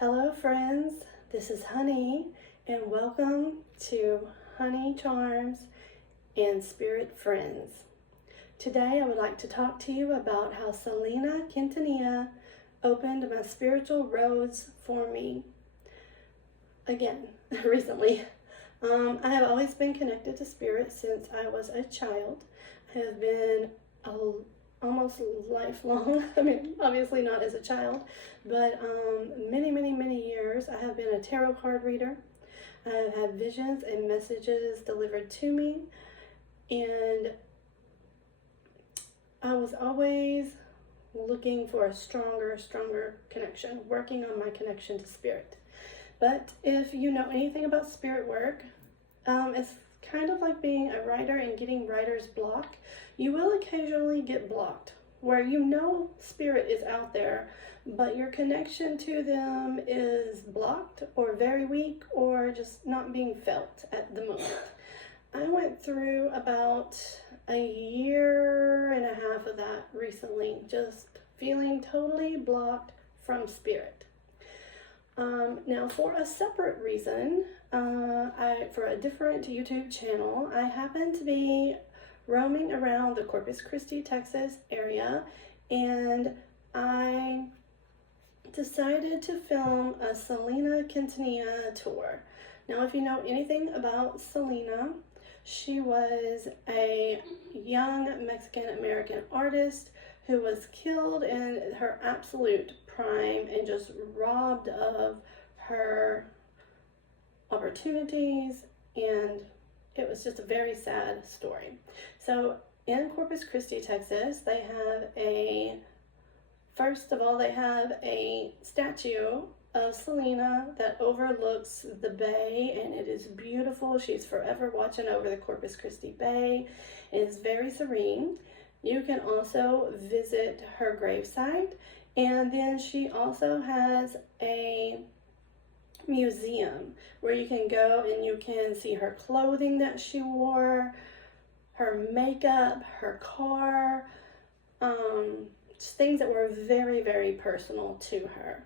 Hello friends, this is Honey and welcome to Honey Charms and Spirit Friends. Today I would like to talk to you about how Selena Quintanilla opened my spiritual roads for me. Again, recently. I have always been connected to Spirit since I was a child. I have been almost lifelong, obviously not as a child, but many years. I have been a tarot card reader. I have had visions and messages delivered to me, and I was always looking for a stronger connection, working on my connection to Spirit. But if you know anything about spirit work, it's kind of like being a writer and getting writer's block. You will occasionally get blocked where you know Spirit is out there, but your connection to them is blocked or very weak or just not being felt at the moment. I went through about a year and a half of that recently, just feeling totally blocked from Spirit. Now, for a separate reason, for a different YouTube channel, I happen to be roaming around the Corpus Christi, Texas area, and I decided to film a Selena Quintanilla tour. Now, if you know anything about Selena, she was a young Mexican-American artist who was killed in her absolute prime and just robbed of her opportunities, and it was just a very sad story. So in Corpus Christi, Texas, they have first of all, they have a statue of Selena that overlooks the bay, and it is beautiful. She's forever watching over the Corpus Christi Bay. It is very serene. You can also visit her gravesite, and then she also has a museum where you can go and you can see her clothing that she wore, her makeup, her car, just things that were very personal to her.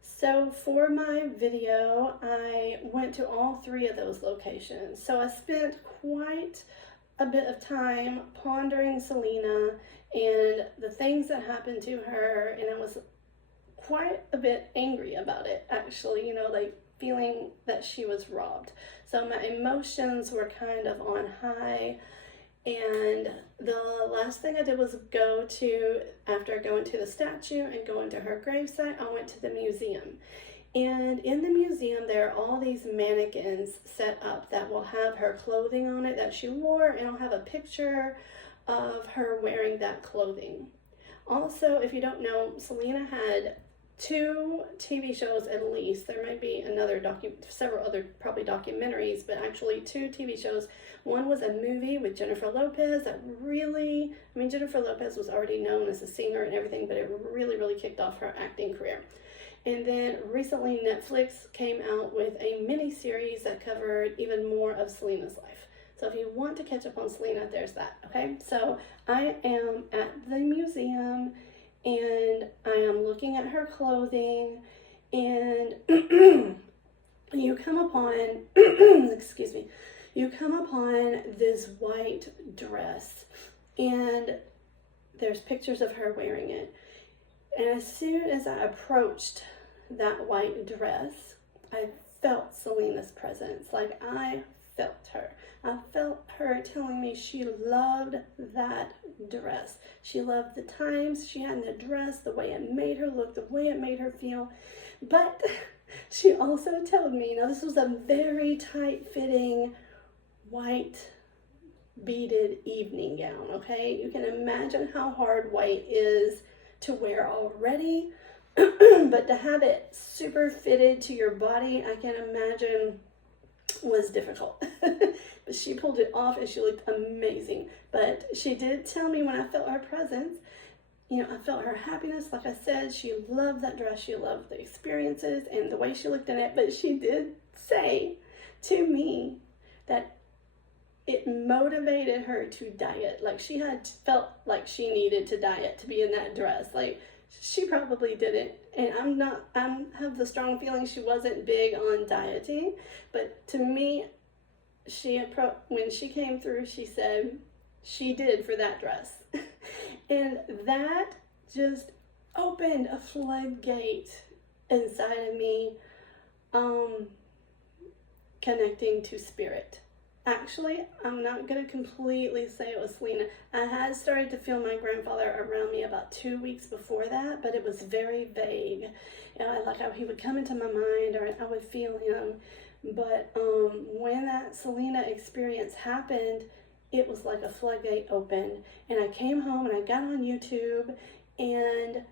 So for my video, I went to all three of those locations. So I spent quite a bit of time pondering Selena and the things that happened to her, and I was quite a bit angry about it, actually, like feeling that she was robbed. So my emotions were kind of on high, and the last thing I did was after going to the statue and going to her gravesite, I went to the museum. And in the museum, there are all these mannequins set up that will have her clothing on it that she wore, and I'll have a picture of her wearing that clothing. Also, if you don't know, Selena had 2 TV shows at least. There might be several other probably documentaries, but actually 2 TV shows. One was a movie with Jennifer Lopez that Jennifer Lopez was already known as a singer and everything, but it really kicked off her acting career. And then recently Netflix came out with a mini-series that covered even more of Selena's life. So if you want to catch up on Selena, there's that, okay? So I am at the museum and I am looking at her clothing, and you come upon, you come upon this white dress, and there's pictures of her wearing it. And as soon as I approached that white dress, I felt Selena's presence. Like, I felt her. I felt her telling me she loved that dress. She loved the times she had in the dress, the way it made her look, the way it made her feel. But she also told me, this was a very tight-fitting white beaded evening gown, okay? You can imagine how hard white is to wear already, but to have it super fitted to your body, I can imagine was difficult. But she pulled it off and she looked amazing. But she did tell me when I felt her presence, I felt her happiness. Like I said, she loved that dress. She loved the experiences and the way she looked in it. But she did say to me that it motivated her to diet. Like, she had felt like she needed to diet to be in that dress. Like, she probably didn't And I have the strong feeling she wasn't big on dieting, but to me, when she came through, she said she did for that dress. And that just opened a floodgate inside of me, connecting to spirit. Actually, I'm not going to completely say it was Selena. I had started to feel my grandfather around me about 2 weeks before that, but it was very vague. Like how he would come into my mind, or I would feel him. But when that Selena experience happened, it was like a floodgate opened. And I came home and I got on YouTube, and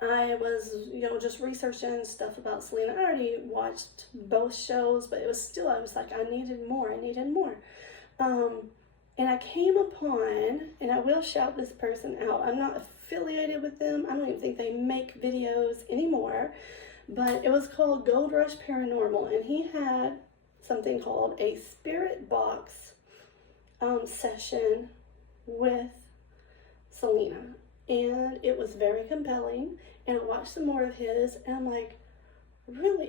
I was, just researching stuff about Selena. I already watched both shows, but it was still, I was like, I needed more. And I came upon, and I will shout this person out. I'm not affiliated with them. I don't even think they make videos anymore, but it was called Gold Rush Paranormal, and he had something called a spirit box session with Selena. And it was very compelling, and I watched some more of his, and I'm like, really,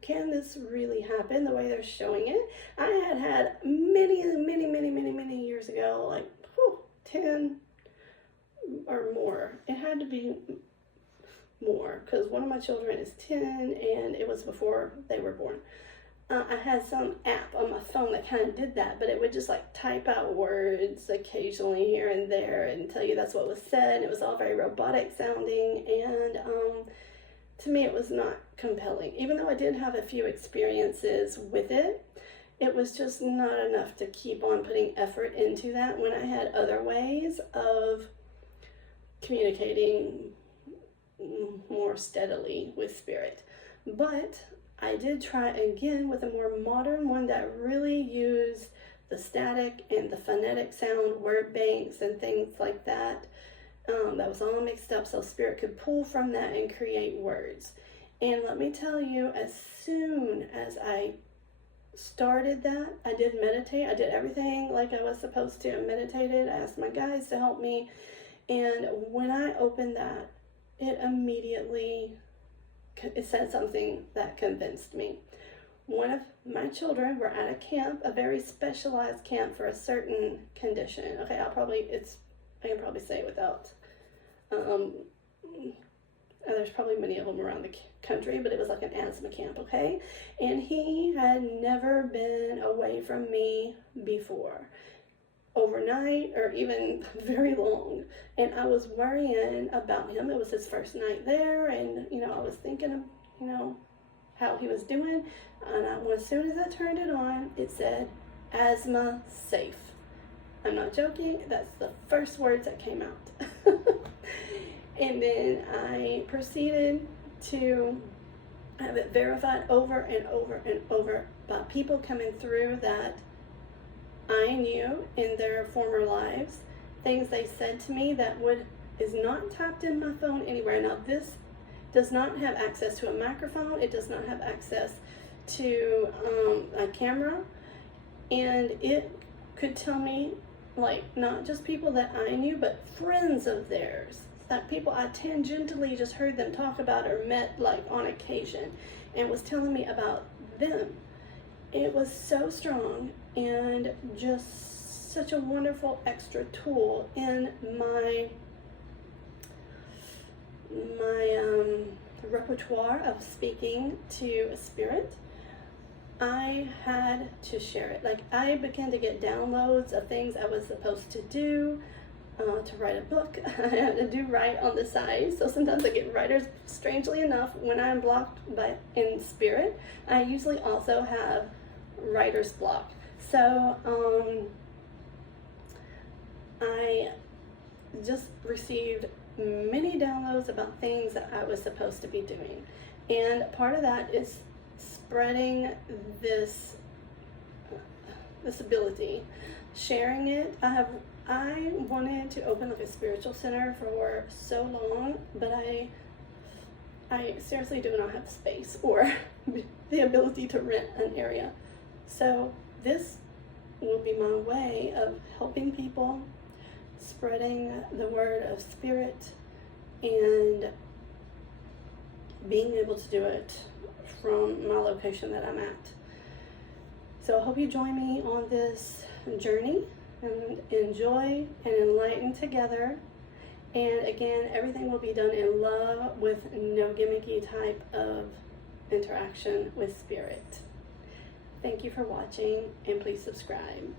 can this really happen the way they're showing it? I had many years ago, like 10 or more. It had to be more, because one of my children is 10, and it was before they were born. I had some app on my phone that kind of did that, but it would just like type out words occasionally here and there and tell you that's what was said. It was all very robotic sounding, and to me it was not compelling. Even though I did have a few experiences with it, it was just not enough to keep on putting effort into that when I had other ways of communicating more steadily with spirit. But I did try again with a more modern one that really used the static and the phonetic sound, word banks and things like that. That was all mixed up so spirit could pull from that and create words. And let me tell you, as soon as I started that, I did meditate. I did everything like I was supposed to. I meditated. I asked my guides to help me. And when I opened that, it said something that convinced me. One of my children were at a camp, a very specialized camp for a certain condition. Okay, I can probably say it without, there's probably many of them around the country, but it was like an asthma camp, okay? And he had never been away from me before, overnight or even very long. And I was worrying about him. It was his first night there, and I was thinking of how he was doing. And as soon as I turned it on, it said asthma safe. I'm not joking, that's the first words that came out. And then I proceeded to have it verified over and over and over by people coming through that I knew in their former lives, things they said to me that is not tapped in my phone anywhere. Now this does not have access to a microphone. It does not have access to a camera, and it could tell me, like, not just people that I knew, but friends of theirs, that people I tangentially just heard them talk about or met like on occasion, and was telling me about them. It was so strong and just such a wonderful extra tool in my repertoire of speaking to a spirit. I had to share it. Like, I began to get downloads of things I was supposed to do, to write a book. I had to do write on the side, so sometimes I get writers. Strangely enough, when I'm blocked in spirit, I usually also have writer's block. So I just received many downloads about things that I was supposed to be doing, and part of that is spreading this ability, sharing it. I wanted to open like a spiritual center for so long, but I seriously do not have space or the ability to rent an area. So this will be my way of helping people, spreading the word of spirit, and being able to do it from my location that I'm at. So I hope you join me on this journey and enjoy and enlighten together. And again, everything will be done in love with no gimmicky type of interaction with spirit. Thank you for watching, and please subscribe.